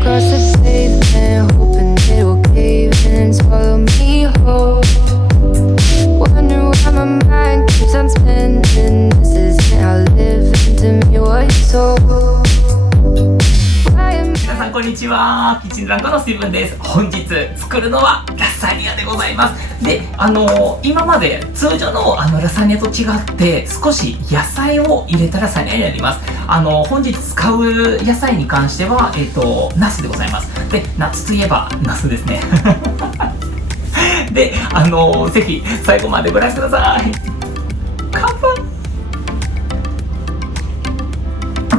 across the pavement, hoping it will cave in and swallow me whole. Wonder why my mind keeps on spinning. This isn't how living to me what you told. 皆さんこんにちは。キッチンランコのスティーブンです。本日作るのはラサニアでございます。で、今まで通常のラサニアと違って少し野菜を入れたラサニアになります。本日使う野菜に関してはナスでございます。で、夏といえばナスですね。で、ぜひ最後までご覧ください。乾杯。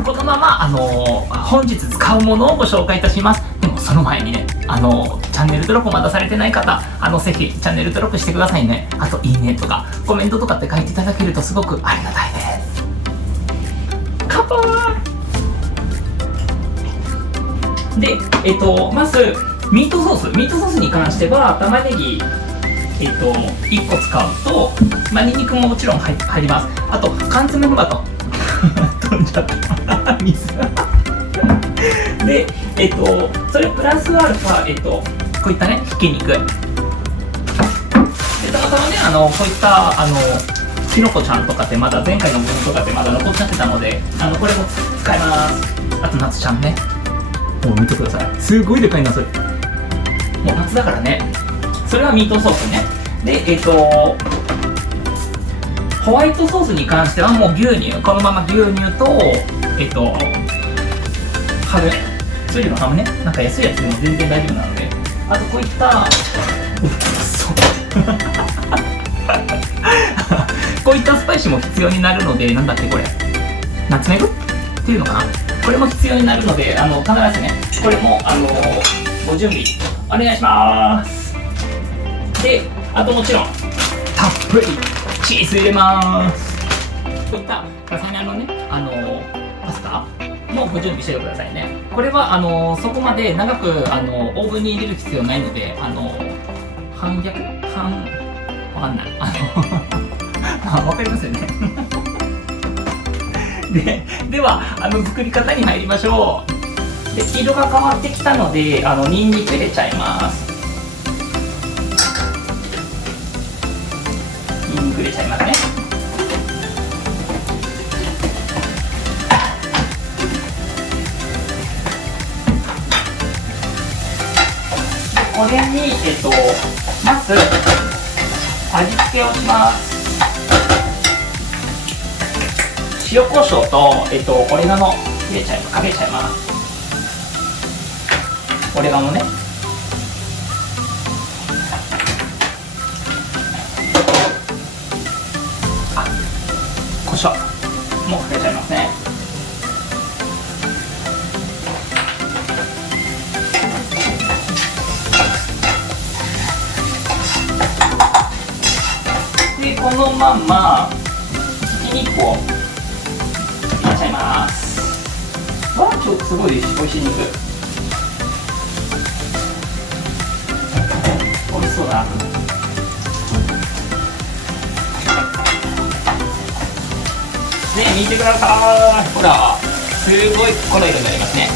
このまま、本日使うものをご紹介いたします。でもその前にね、チャンネル登録まだされてない方、ぜひチャンネル登録してくださいね。あと、いいねとか、コメントとかって書いていただけるとすごくありがたいです。乾杯。で、まず、ミートソースに関しては、玉ねぎ、1個使うと、ニンニクももちろん入ります。あと、缶詰のバトン。飛んじゃった水で、それプラスアルファ、こういったね、ひき肉で、たまたまね、こういったきのこちゃんとかってまだ前回のものとかってまだ残っちゃってたので、これも使います。あと夏ちゃんね、もう見てください、すごいでかいな。それもう夏だからね。それはミートソースね。で、ホワイトソースに関してはもう牛乳、このまま牛乳とハム、スリのハムね、なんか安いやつでも全然大丈夫なので、あとこういったこういったスパイスも必要になるので、なんだっけこれ、ナツメグっていうのかな、これも必要になるので、必ずね、これもご準備お願いします。で、あともちろんたっぷりチーズ入れます。こういったラサニアのね、パスタもご準備してくださいね。これはそこまで長くオーブンに入れる必要ないので、わかんないわかりますよね。では作り方に入りましょう。で、色が変わってきたのでニンニク入れちゃいます。ニンニク入れちゃいますね。これにまず味付けをします。塩コショウとオレガノかけちゃいます。オレガノね。胡椒もかけちゃいますね。で、このままひき肉を入れちゃいます。わあ、すごい美味しい肉。美味しそうだな。ね、見てください。ほら、すごいこの色になりますね。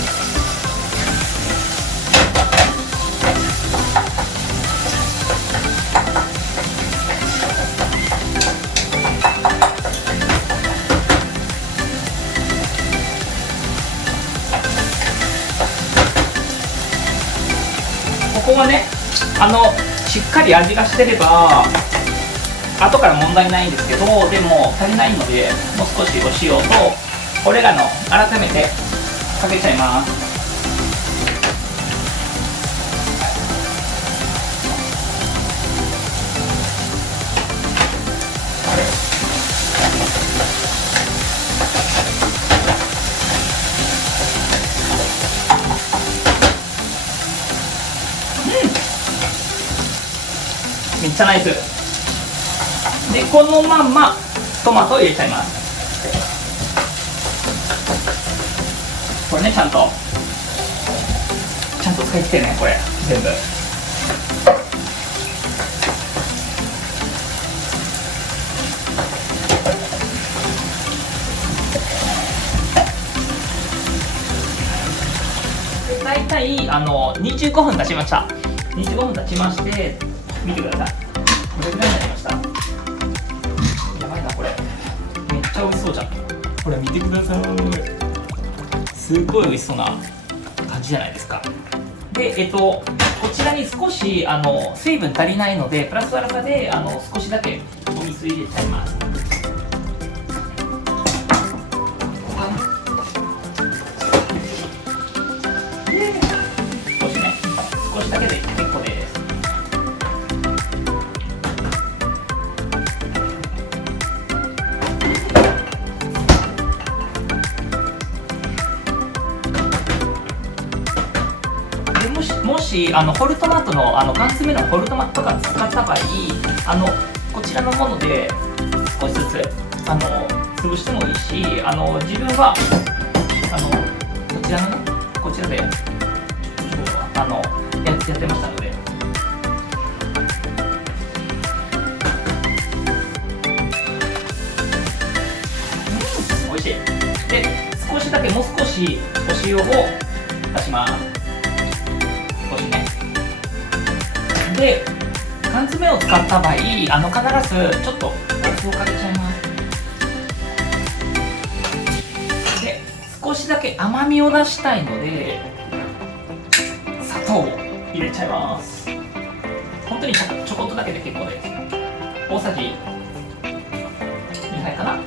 ここはね、しっかり味がしてれば後から問題ないんですけど、でも足りないので、もう少しお塩とオレガノ改めてかけちゃいます。めっちゃナイス。で、このまんまトマトを入れちゃいます。これね、ちゃんと使い切ってね、これ全部。大体25分経ちました。25分経ちまして、見てください。これぐらいになりました。やばいなこれ。めっちゃ美味しそうじゃん。これ見てください。すごい美味しそうな感じじゃないですか。でこちらに少し水分足りないので、プラスアルファで少しだけお水入れちゃいます。少しね、少しだけで結構です。もしホルトマトの缶詰のホルトマトとか使った場合、こちらのもので少しずつ潰してもいいし、自分はこちらでやってましたので。美味しい。で少しだけ、もう少しお塩を足します。少しね。で缶詰を使った場合、必ずちょっとお酢をかけちゃいます。で少しだけ甘みを出したいので砂糖を入れちゃいます。本当にちょこっとだけで結構です。大さじ2杯かな。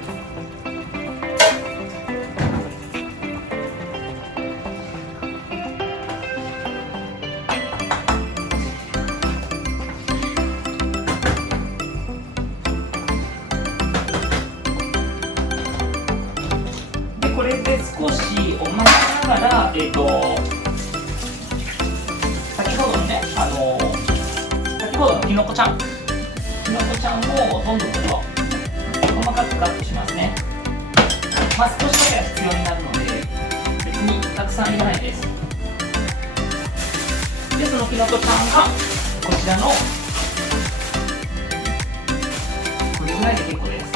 これで少し混ぜながら、先ほどのね、先ほどのきのこちゃんをどんどん細かくカットしますね。少しだけ必要になるので、別にたくさん入れないです。で、そのきのこちゃんがこちらのこれぐらいで結構です。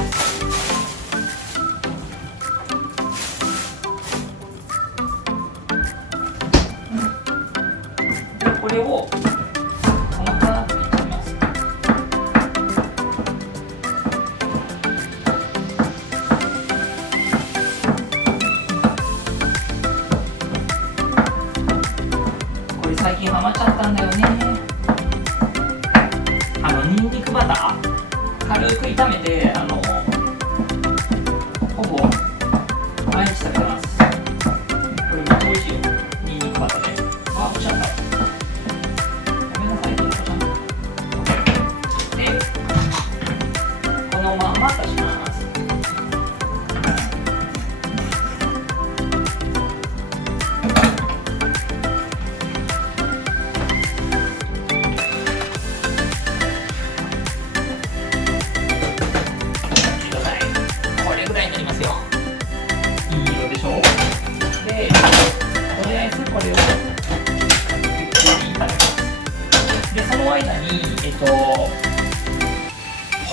これを細かくいっちゃいます。これ最近ハマっちゃったんだよね。ニンニクバター軽く炒めてほぼ毎日食べます。これめっちゃ美味しいよ。ニンニクバターで。落ちちゃった。このまま出します。これぐらいになりますよ。いい色でしょ。で、とりあえずこれをゆっくり炒めます。で、その間にホ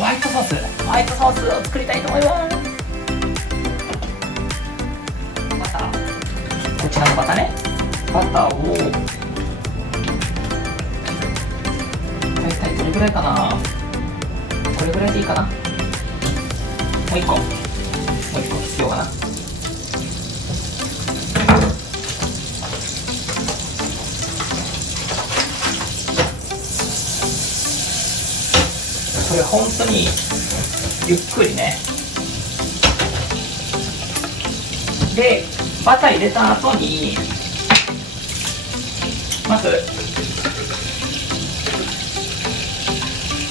ワイトソースを作りたいと思います。バター、こちらのバターね。バターを大体どれぐらいかな。これぐらいでいいかな。もう一個必要かな。これ本当にゆっくりね。でバター入れた後にまず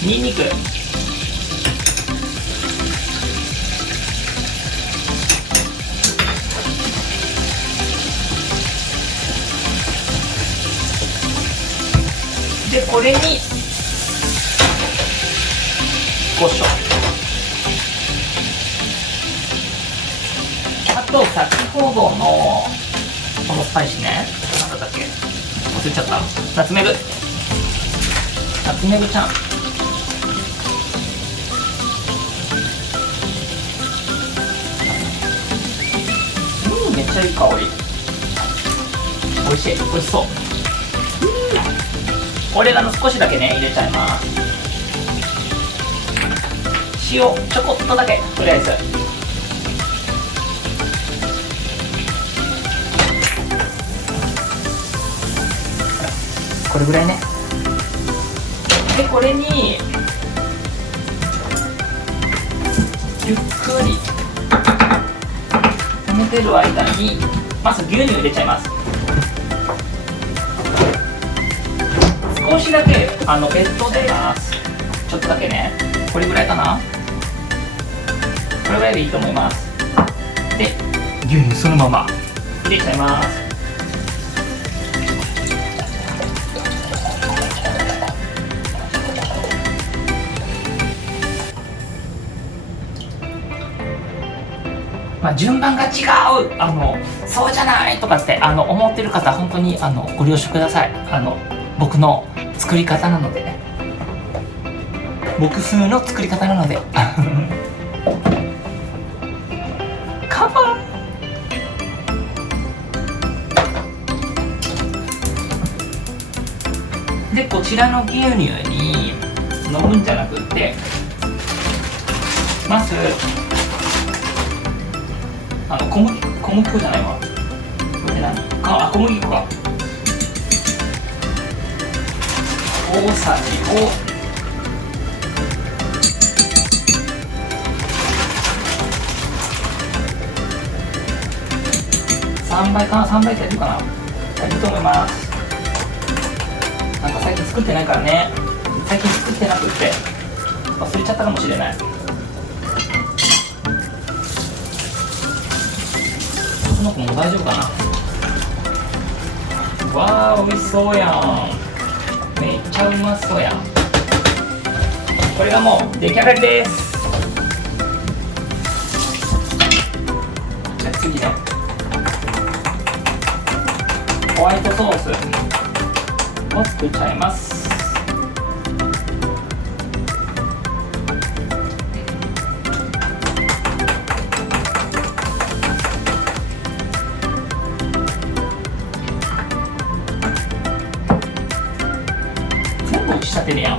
ニンニク、でこれに胡椒、あと先ほどのこのスパイスね、なんだっけ忘れちゃった。ナツメグちゃん、めっちゃいい香り。美味しい、美味しそう。オレガノ少しだけね入れちゃいます。塩ちょこっとだけ、とりあえず。これぐらいね。でこれにゆっくり止めてる間にまず牛乳入れちゃいます。少しだけ別途でます。ちょっとだけね。これぐらいかな。これぐらいでいいと思います。で牛乳そのまま入れちゃいます。順番が違う、そうじゃないとかって思ってる方、本当にご了承ください。僕の作り方なので、僕風の作り方なのでカバンでこちらの牛乳に飲むんじゃなくて、まず小麦粉じゃないわ。これ何？小麦粉か。大さじ5。3倍かな？ 3 倍ってやるかな？いいと思います。なんか最近作ってないからね。最近作ってなくって忘れちゃったかもしれない。この子も大丈夫かな。わー、美味しそうやん。めっちゃうまそうやん。これがもう出来上がりです。じゃあ次ね、ホワイトソースを作っちゃいます。しちゃってるやん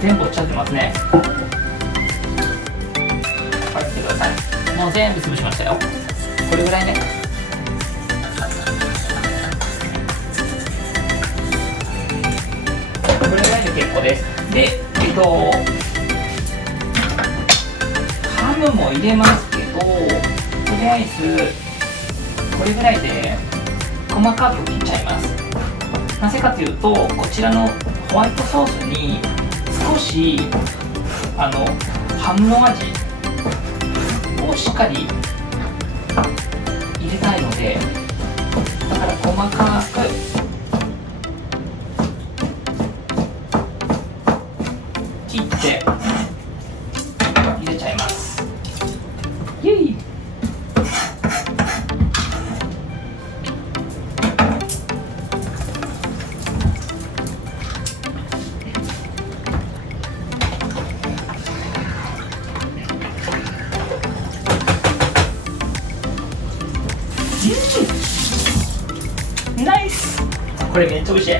全部落ちちゃってますね。これ見てください。もう全部潰しましたよ。これぐらいね。これぐらいで結構です。でハムも入れますけど、とりあえずこれぐらいで細かく切っちゃいます。なぜかというと、こちらのホワイトソースに少しハムの味をしっかり入れたいので、だから細かく切って入れちゃいます。イエイ。ナイス。これめっちゃ美味しい。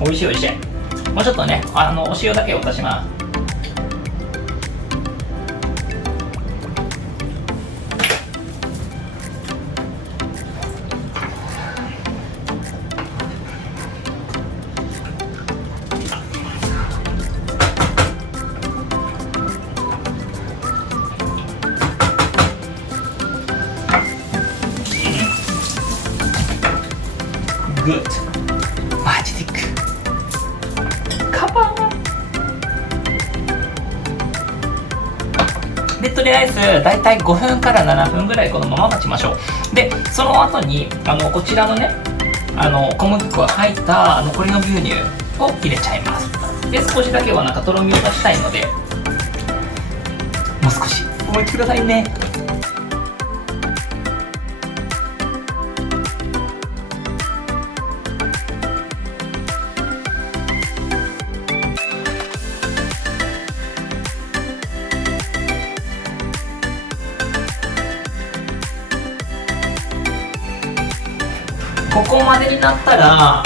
美味しい美味しい。もうちょっとね、お塩だけを足します。グッドマジティックカバーで、とりあえずだいたい5分から7分ぐらいこのまま待ちましょう。でその後にこちらのね小麦粉が入った残りの牛乳を入れちゃいます。で少しだけはなんかとろみを出したいので、もう少しお待ちくださいね。ここまでになったら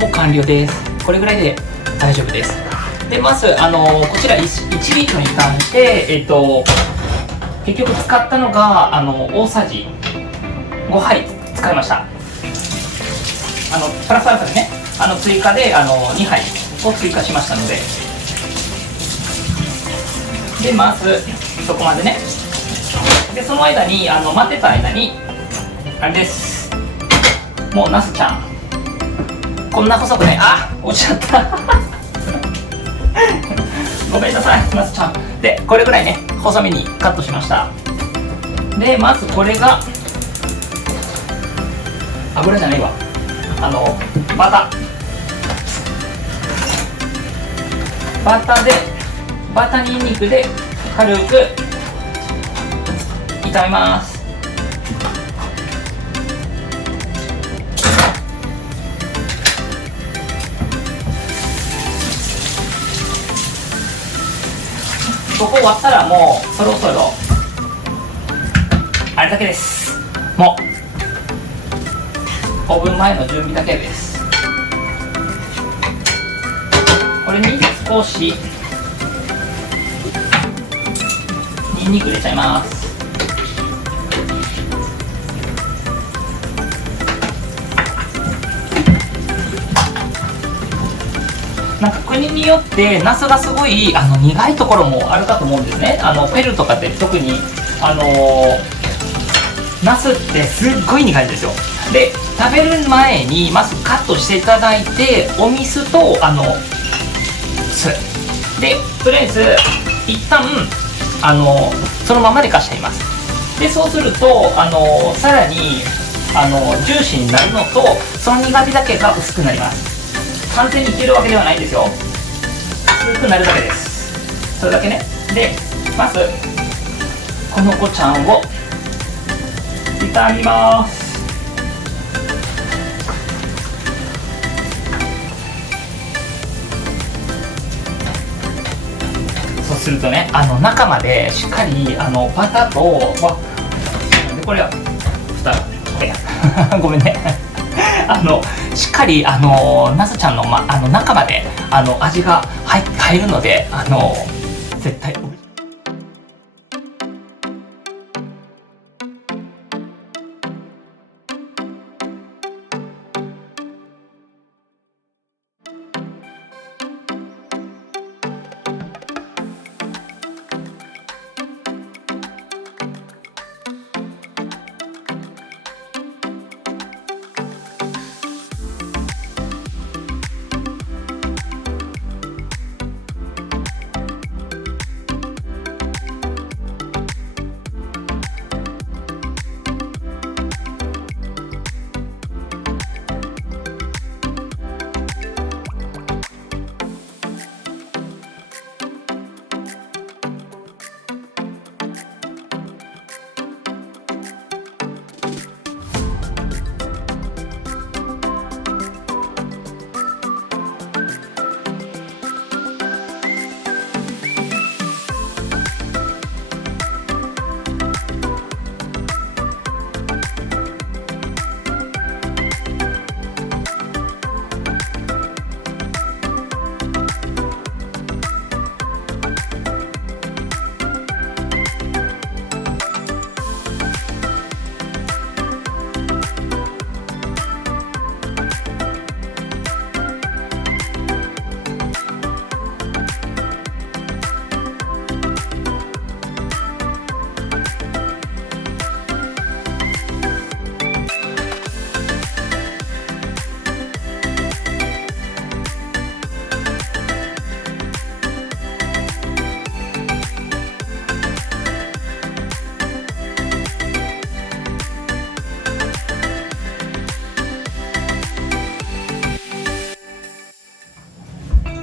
もう完了です。これぐらいで大丈夫です。でまずこちら 1リットルに関して、結局使ったのが大さじ5杯使いました。プラスアルファでね追加で2杯を追加しましたので、でまずそこまでね。でその間に待ってた間にあれです、もうナスちゃんこんな細くね、落ちちゃったごめんなさいナスちゃん。でこれぐらいね細めにカットしました。でまずこれが油じゃないわ、バタニンニクで軽く炒めます。ここ終わったらもうそろそろあれだけです。もうオーブン前の準備だけです。これに少しニンニク入れちゃいます。なんか国によってナスがすごい苦いところもあるかと思うんですね。ペルーとかって特にナスってすっごい苦いんですよ。で食べる前にまずカットしていただいて、お水と酢でとりあえず一旦そのままでかしちゃいます。でそうするとさらにジューシーになるのと、その苦味だけが薄くなります。完全にいけるわけではないんですよ。薄くなるだけです。それだけね。でまずこの子ちゃんを炒めます。そうするとね中までしっかりバターとでこれは蓋ごめんねしっかりナスちゃんの、中まで味が入るので絶対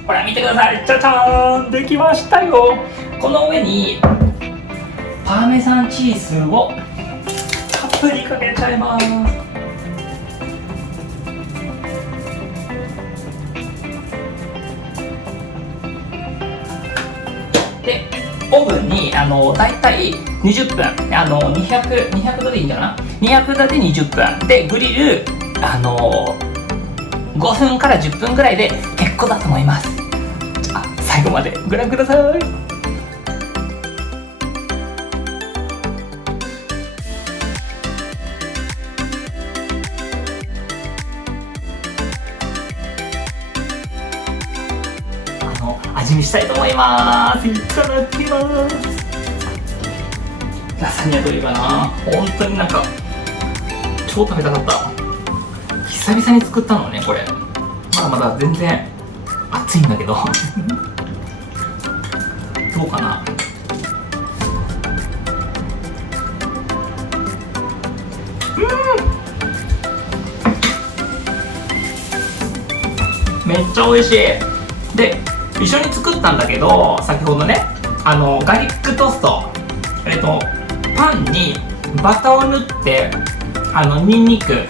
ほら見てください、じゃじゃーん、できましたよ。この上にパーメザンチーズをたっぷりかけちゃいます。でオーブンにだいたい20分200度でいいんだかな、200度で20分でグリル5分から10分くらいで結構だと思います。じゃあ最後までご覧ください。味見したいと思います。いただきます。ラザニアといえばな、本当になんか超食べたかった。久々に作ったのね、これ。まだまだ全然熱いんだけどどうかな。めっちゃ美味しい。で、一緒に作ったんだけど、先ほどね、ガーリックトースト、パンにバターを塗って、ニンニク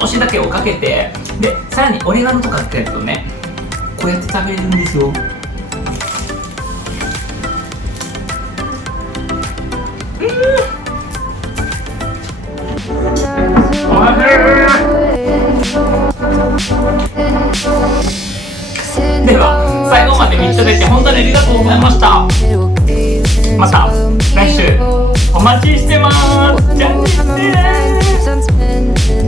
少しだけをかけて、で、さらにオレガノとかかけるとね、こうやって食べれるんですよ。では最後まで見ていただいて本当にありがとうございました。また来週お待ちしてます。じゃあね。